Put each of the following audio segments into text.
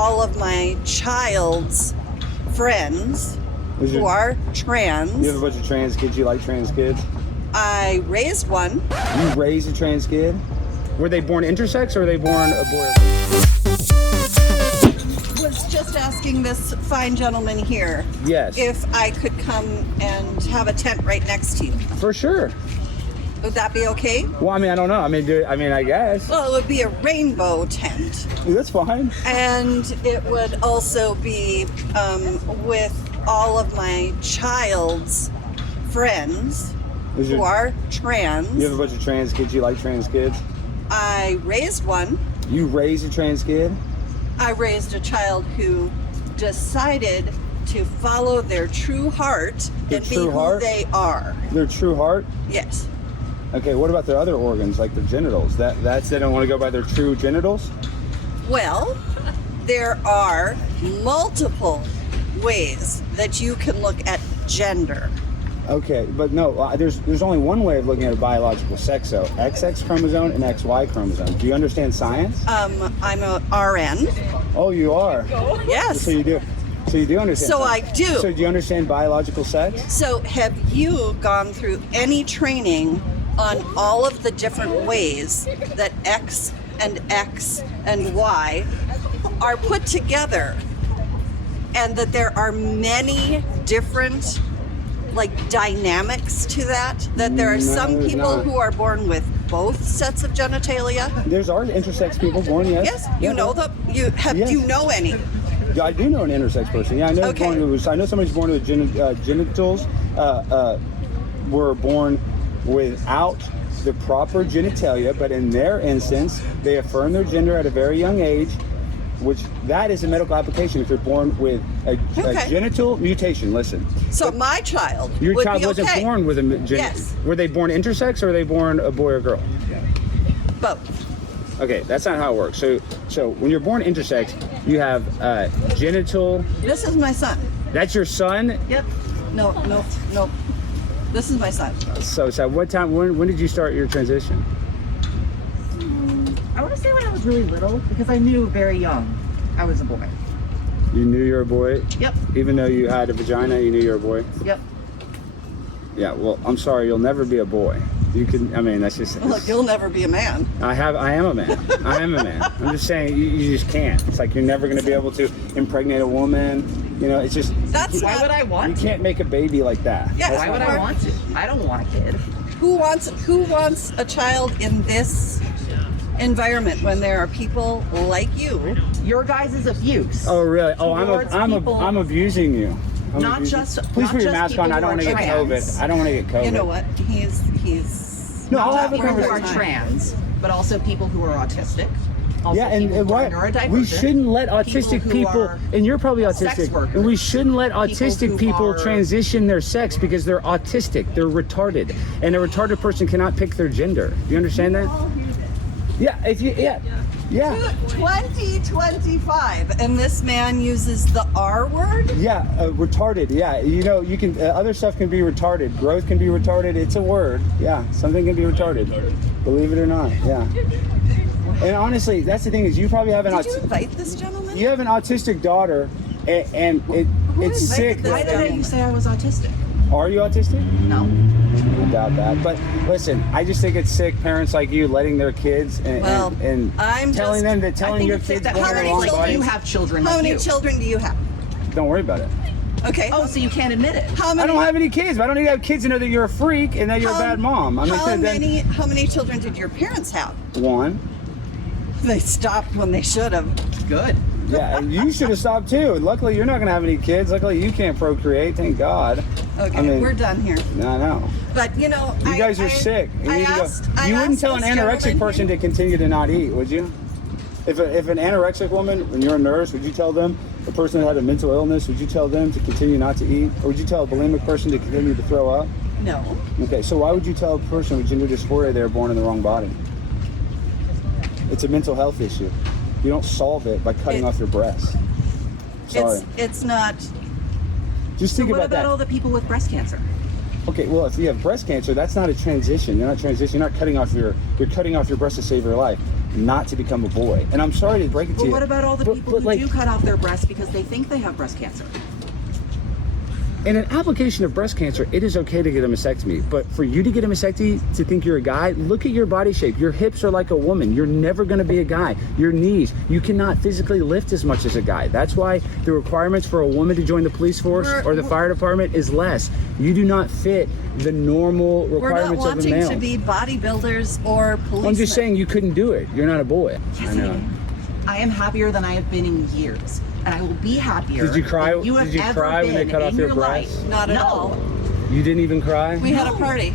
all of my child's friends who are trans. You have a bunch of trans kids. You like trans kids? I raised one. You raised a trans kid? Were they born intersex or were they born a boy? Was just asking this fine gentleman here. Yes. If I could come and have a tent right next to you. For sure. Would that be okay? Well, I mean, I don't know. I guess. Well, it would be a rainbow tent. That's fine. And it would also be with all of my child's friends who are trans. You have a bunch of trans kids. You like trans kids? I raised one. You raised a trans kid? I raised a child who decided to follow their true heart and be who they are. Their true heart? Yes. Okay, what about their other organs, like their genitals? That's they don't want to go by their true genitals? Well, there are multiple ways that you can look at gender. Okay, but no, there's only one way of looking at a biological sex, though. XX chromosome and XY chromosome. Do you understand science? I'm a RN. Oh, you are? Yes. So you do. So you do understand. So science. I do. So do you understand biological sex? So have you gone through any training on all of the different ways that X and Y are put together, and that there are many different dynamics to that there are some people who are born with both sets of genitalia? There's intersex people born, yes. Yes, you know them. Do you know any? I do know an intersex person. Yeah, I know. Okay. I know somebody's born with genitals. Were born without the proper genitalia, but in their instance, they affirm their gender at a very young age, which that is a medical application if you're born with a genital mutation. Listen. So my child Your child wasn't born with a genital. Yes. Were they born intersex or were they born a boy or girl? Both. Okay, that's not how it works. So when you're born intersex, you have genital. This is my son. That's your son? Yep. No. This is my son. So what time? When did you start your transition? I want to say when I was really little, because I knew very young I was a boy. You knew you were a boy? Yep. Even though you had a vagina, you knew you were a boy? Yep. Yeah, well, I'm sorry, you'll never be a boy. You can, that's just... Look, you'll never be a man. I am a man. I am a man. I'm just saying, you just can't. It's like you're never going to be able to impregnate a woman. It's just... Why would I want to? You can't make a baby like that. Yeah, why would I want to? I don't want a kid. Who wants a child in this environment when there are people like you? Your guys' abuse. Oh, really? Oh, I'm abusing you. Please put your mask on. I don't want to get COVID. I don't want to get COVID. You know what? He's No, I'll not have a people who are conversation. trans, but also people who are autistic. Also Yeah, and people who are what? neurodivergent, We shouldn't let autistic people, and you're probably sex autistic, workers, and we shouldn't let autistic who people are- transition their sex because they're autistic, they're retarded, and a retarded person cannot pick their gender. Do you understand that? Yeah, 2025, and this man uses the R word? Yeah, retarded, yeah. You can, other stuff can be retarded. Growth can be retarded, it's a word. Yeah, something can be retarded. Believe it or not, yeah. And honestly, that's the thing is you probably have Did you invite this gentleman? You have an autistic daughter, and it's sick. Why did you say I was autistic? Are you autistic? No. I doubt that. But listen, I just think it's sick. Parents like you letting their kids and telling your kids that born in the wrong body. you have children. How like many you. children do you have? Don't worry about it. Okay. Oh, so you can't admit it. How many? I don't have any kids. But I don't need to have kids to know that you're a freak and that you're a bad mom. How many children did your parents have? One. They stopped when they should have. Good. Yeah, and you should have stopped too. Luckily, you're not going to have any kids. Luckily, you can't procreate. Thank God. Okay, we're done here. No. But you guys are sick. You wouldn't tell an anorexic person to continue to not eat, would you? If an anorexic woman, when you're a nurse, would you tell them, a person that had a mental illness, would you tell them to continue not to eat? Or would you tell a bulimic person to continue to throw up? No. Okay, so why would you tell a person with gender dysphoria they were born in the wrong body? It's a mental health issue. You don't solve it by cutting off your breasts. Sorry. It's not. Just think What about that. all the people with breast cancer? Okay, well, if you have breast cancer, that's not a transition. You're not transitioning. You're cutting off your breast to save your life. not to become a boy. And I'm sorry to break it to But you. what about all the but- people but, who like, do cut off their breasts because they think they have breast cancer? in an application of breast cancer, it is okay to get a mastectomy. But for you to get a mastectomy to think you're a guy, look at your body shape. Your hips are like a woman. You're never going to be a guy. Your knees, you cannot physically lift as much as a guy. That's why the requirements for a woman to join the police force or the fire department is less. You do not fit the normal We're not requirements of a wanting male. to be bodybuilders or policemen. I'm just saying you couldn't do it. You're not a boy. I know. I am happier than I have been in years, and I will be happier. Did you cry? than you have Did you ever cry when they been cut off in your life. breasts? Not at No. all. You didn't even cry? We had a party.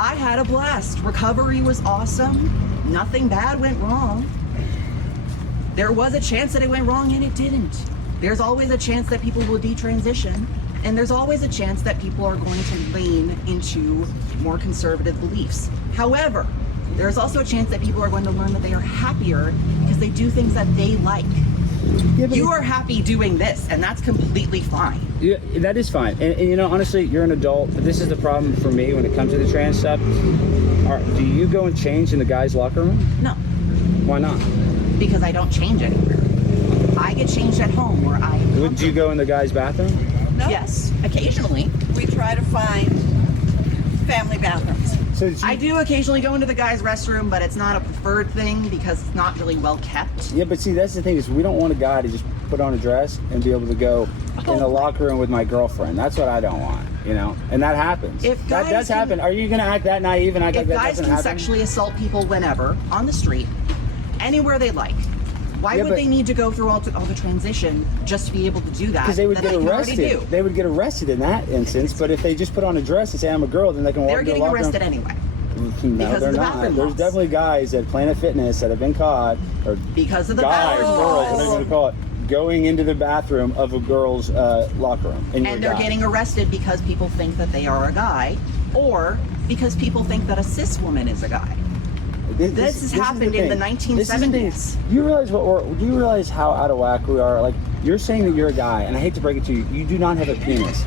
I had a blast. Recovery was awesome. Nothing bad went wrong. There was a chance that it went wrong and it didn't. There's always a chance that people will detransition, and there's always a chance that people are going to lean into more conservative beliefs. However, there's also a chance that people are going to learn that they are happier because they do things that they like. Yeah, but You are happy doing this, and that's completely fine. Yeah, that is fine. And you know, honestly, you're an adult. This is the problem for me when it comes to the trans stuff. Do you go and change in the guys' locker room? No, Why not? because I don't change anywhere. I get changed at home where I am. Would you go in the guys' bathroom? No. Yes, occasionally. We try to find family bathrooms. So did you, I do occasionally go into the guy's restroom, but it's not a preferred thing because it's not really well kept. Yeah, but see, that's the thing is we don't want a guy to just put on a dress and be able to go in the locker room with my girlfriend. That's what I don't want, you know? And that happens. If That guys does can- happen. Are you going to act that naive and act like If that guys doesn't can happen? sexually assault people whenever, on the street, anywhere they like, why Yeah, would but- they need to go through all the transition just to be able to do that? Because they would that get can already arrested. do? They would get arrested in that instance. But if they just put on a dress and say I'm a girl, then they can walk They're into the getting locker arrested room. anyway No, because they're of the not. bathroom There's laws. definitely guys at Planet Fitness that have been caught, or because of the guys, bathroom girls, laws. whatever you want to call it, going into the bathroom of a girl's locker room. And, you're a And they're guy. getting arrested because people think that they are a guy, or because people think that a cis woman is a guy. This has happened in the thing. 1970s. You realize do you realize how out of whack we are? Like, you're saying that you're a guy, and I hate to break it to you, you do not have a penis.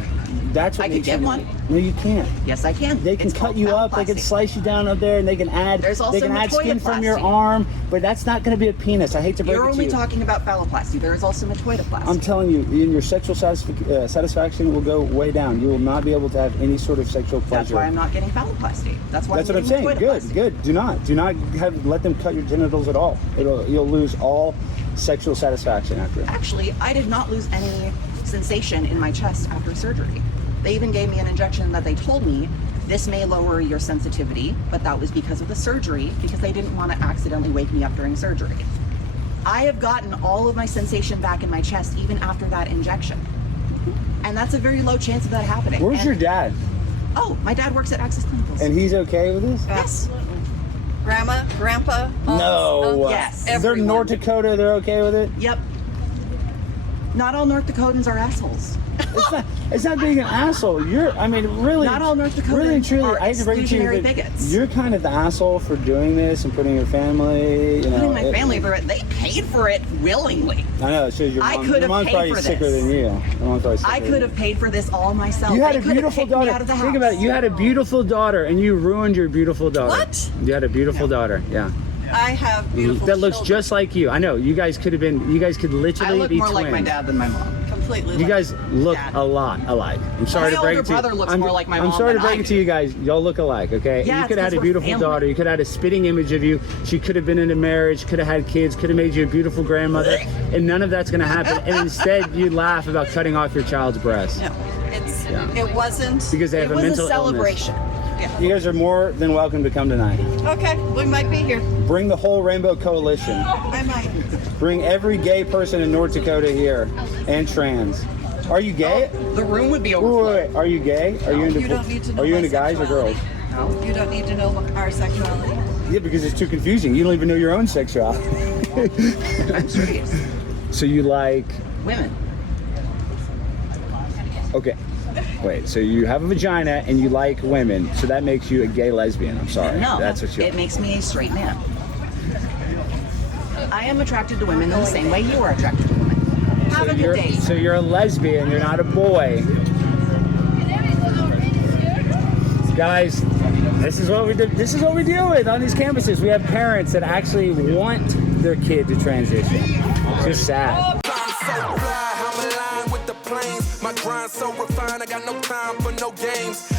That's what I could makes get you- one. No, you can't. Yes, I can. They can It's cut called you up. They can phalloplasty. slice you down up there, and they can add. There's also they can add skin from your metoidoplasty. arm, but that's not going to be a penis. I hate to break You're it to only you. talking about phalloplasty. There is also metoidoplasty. I'm telling you, your sexual satisfaction will go way down. You will not be able to have any sort of sexual pleasure. That's why I'm not getting phalloplasty. That's why That's what I'm getting saying. Good, metoidoplasty. good. Do not let them cut your genitals at all. You'll lose all sexual satisfaction after it. Actually, I did not lose any sensation in my chest after surgery. They even gave me an injection that they told me this may lower your sensitivity, but that was because of the surgery, because they didn't want to accidentally wake me up during surgery. I have gotten all of my sensation back in my chest even after that injection. And that's a very low chance of that happening. Where's And- your dad? Oh, my dad works at Access Clinicals. And he's okay with this? Yes. Grandma, grandpa, aunts, No. uncles, Yes. They're everyone. North Dakota. They're okay with it. Yep. Not all North Dakotans are assholes. It's not being an asshole. Really. Not all North Dakotans Really and truly, are I hate to break it to you, exclusionary but bigots. you're kind of the asshole for doing this and putting your family. You know, Putting my family through it. They paid for it willingly. I know. It shows your I mom. could Your have mom's paid probably for sicker this. than you. Your mom's probably sicker I than could you. have paid for this all myself. You had They a could have beautiful kicked me daughter. out of the Think about it. house. You had a beautiful daughter, and you ruined your beautiful daughter. What? You had a beautiful daughter. Yeah. I have beautiful That looks children. just like you. I know. You guys could have been. You guys could I literally look be more twins. like my dad than my mom. completely. You like guys look Dad. a lot alike. I'm sorry My to break older it to you. brother looks I'm, more like my I'm mom sorry to than I break it to do. you guys. Y'all look alike, okay? Yeah, You it's could have had 'cause a we're beautiful family. daughter. You could have had a spitting image of you. She could have been in a marriage, could have had kids, could have made you a beautiful grandmother, and none of that's going to happen. And instead, you laugh about cutting off your child's breast. No, it wasn't. Because they have it a was mental a celebration. Yeah. You guys are more than welcome to come tonight. Okay, we might be here. Bring the whole Rainbow Coalition. I might. Bring every gay person in North Dakota here, and trans. Are you gay? The room would be Wait, overflowing. wait, wait. Are you gay? Are you into? You don't need to know Are you my into guys or girls? sexuality. No, you don't need to know our sexuality. Yeah, because it's too confusing. You don't even know your own sexuality. I'm serious. So you like? Women. Okay. Wait. So you have a vagina and you like women. So that makes you a gay lesbian. I'm sorry. No, That's what you. it makes me a straight man. I am attracted to women in the same way you are attracted to women. Have a good day. So you're a lesbian. You're not a boy. guys, this is what we do. This is what we deal with on these campuses. We have parents that actually want their kid to transition. It's just sad. My grind so refined, I got no time for no games.